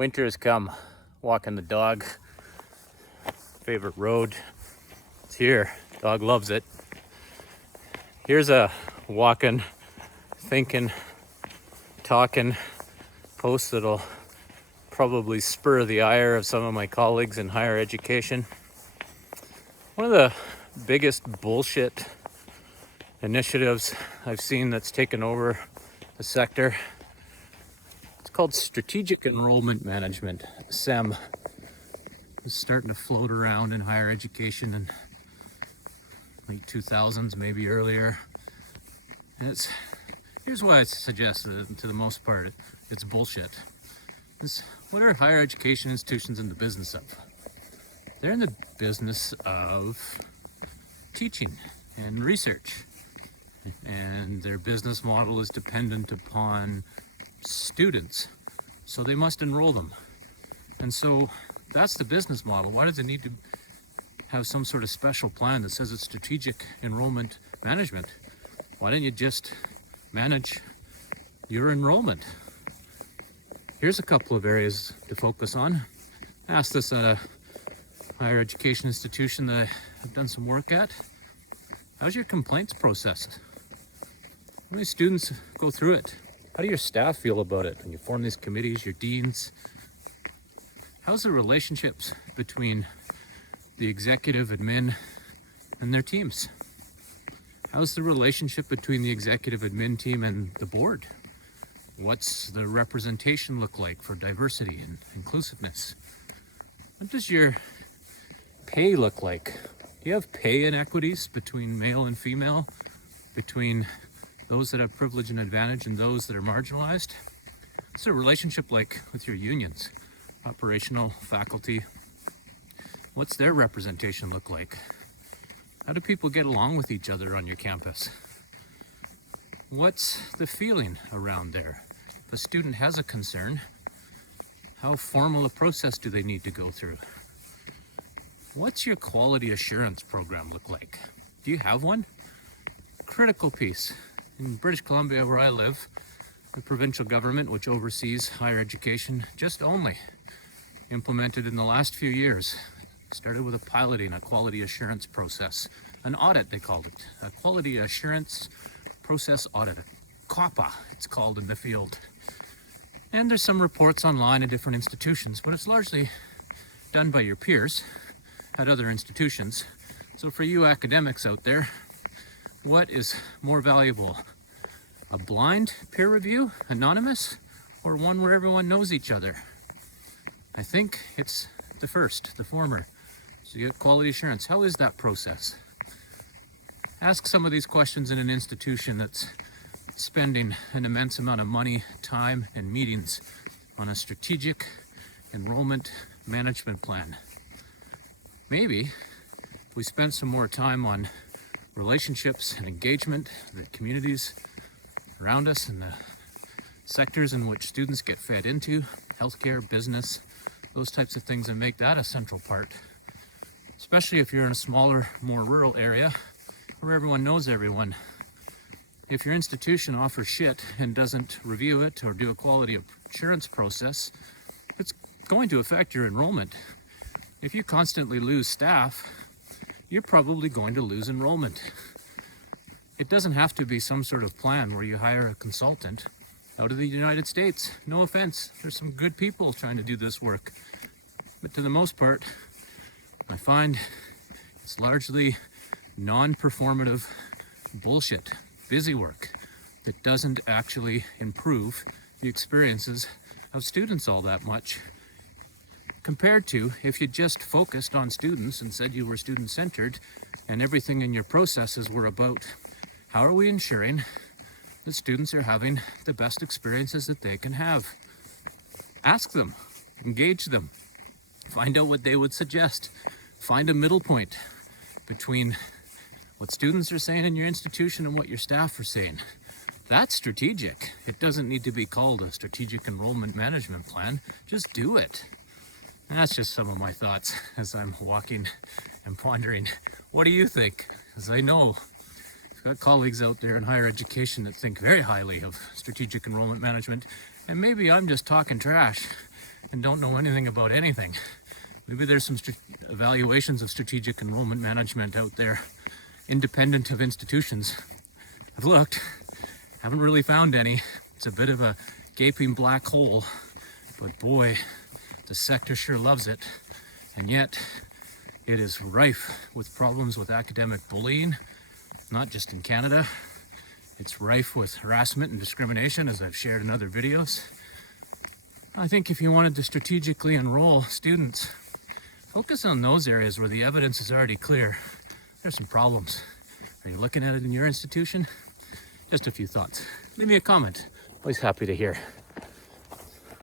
Winter has come. Walking the dog. Favorite road. It's here. Dog loves it. Here's a walking, thinking, talking post that'll probably spur the ire of some of my colleagues in higher education. One of the biggest bullshit initiatives I've seen that's taken over the sector, it's called Strategic Enrolment Management, SEM. It's starting to float around in higher education in late 2000s, maybe earlier. And here's why I suggest that, to the most part, it's bullshit. What are higher education institutions in the business of? They're in the business of teaching and research. And their business model is dependent upon students. So they must enroll them. And so that's the business model. Why does it need to have some sort of special plan that says it's strategic enrollment management? Why don't you just manage your enrollment? Here's a couple of areas to focus on. I asked this at a higher education institution that I've done some work at. How's your complaints process? How many students go through it? How do your staff feel about it when you form these committees, your deans? How's the relationships between the executive admin and their teams? How's the relationship between the executive admin team and the board? What's the representation look like for diversity and inclusiveness? What does your pay look like? Do you have pay inequities between male and female? Between those that have privilege and advantage and those that are marginalized? What's the relationship like with your unions? Operational, faculty? What's their representation look like? How do people get along with each other on your campus? What's the feeling around there? If a student has a concern, how formal a process do they need to go through? What's your quality assurance program look like? Do you have one? Critical piece. In British Columbia, where I live, the provincial government, which oversees higher education, just only implemented in the last few years. Started with a piloting, a quality assurance process, an audit they called it, a quality assurance process audit, a COPA it's called in the field. And there's some reports online at different institutions, but it's largely done by your peers at other institutions. So for you academics out there, what is more valuable? A blind peer review, anonymous, or one where everyone knows each other? I think it's the first, the former. So you get quality assurance. How is that process? Ask some of these questions in an institution that's spending an immense amount of money, time, and meetings on a strategic enrollment management plan. Maybe if we spent some more time on relationships and engagement, the communities around us and the sectors in which students get fed into, healthcare, business, those types of things, and make that a central part. Especially if you're in a smaller, more rural area where everyone knows everyone. If your institution offers shit and doesn't review it or do a quality assurance process, it's going to affect your enrollment. If you constantly lose staff, you're probably going to lose enrollment. It doesn't have to be some sort of plan where you hire a consultant out of the United States. No offense, there's some good people trying to do this work. But to the most part, I find it's largely non-performative bullshit, busy work that doesn't actually improve the experiences of students all that much, compared to if you just focused on students and said you were student-centered and everything in your processes were about how are we ensuring that students are having the best experiences that they can have. Ask them, engage them, find out what they would suggest, find a middle point between what students are saying in your institution and what your staff are saying. That's strategic. It doesn't need to be called a strategic enrollment management plan. Just do it. And that's just some of my thoughts as I'm walking and pondering. What do you think? Because I know I've got colleagues out there in higher education that think very highly of strategic enrollment management, and maybe I'm just talking trash and don't know anything about anything. Maybe there's some evaluations of strategic enrollment management out there, independent of institutions. I've looked, haven't really found any. It's a bit of a gaping black hole, but boy, the sector sure loves it. And yet, it is rife with problems with academic bullying, not just in Canada. It's rife with harassment and discrimination, as I've shared in other videos. I think if you wanted to strategically enroll students, focus on those areas where the evidence is already clear. There's some problems. Are you looking at it in your institution? Just a few thoughts. Leave me a comment. Always happy to hear.